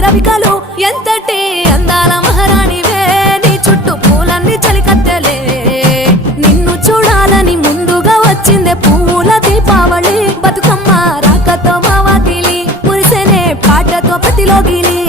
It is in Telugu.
రవికలు ఎంతటి అందాల మహారాణివే నీ చుట్టూ పూలన్నీ చలికత్తెలే నిన్ను చూడాలని ముందుగా వచ్చిందే పూల దీపావళి బతుకమ్మ రాకతో మా వాకిలి మురిసెనే పాటతో ప్రతిలోగిలి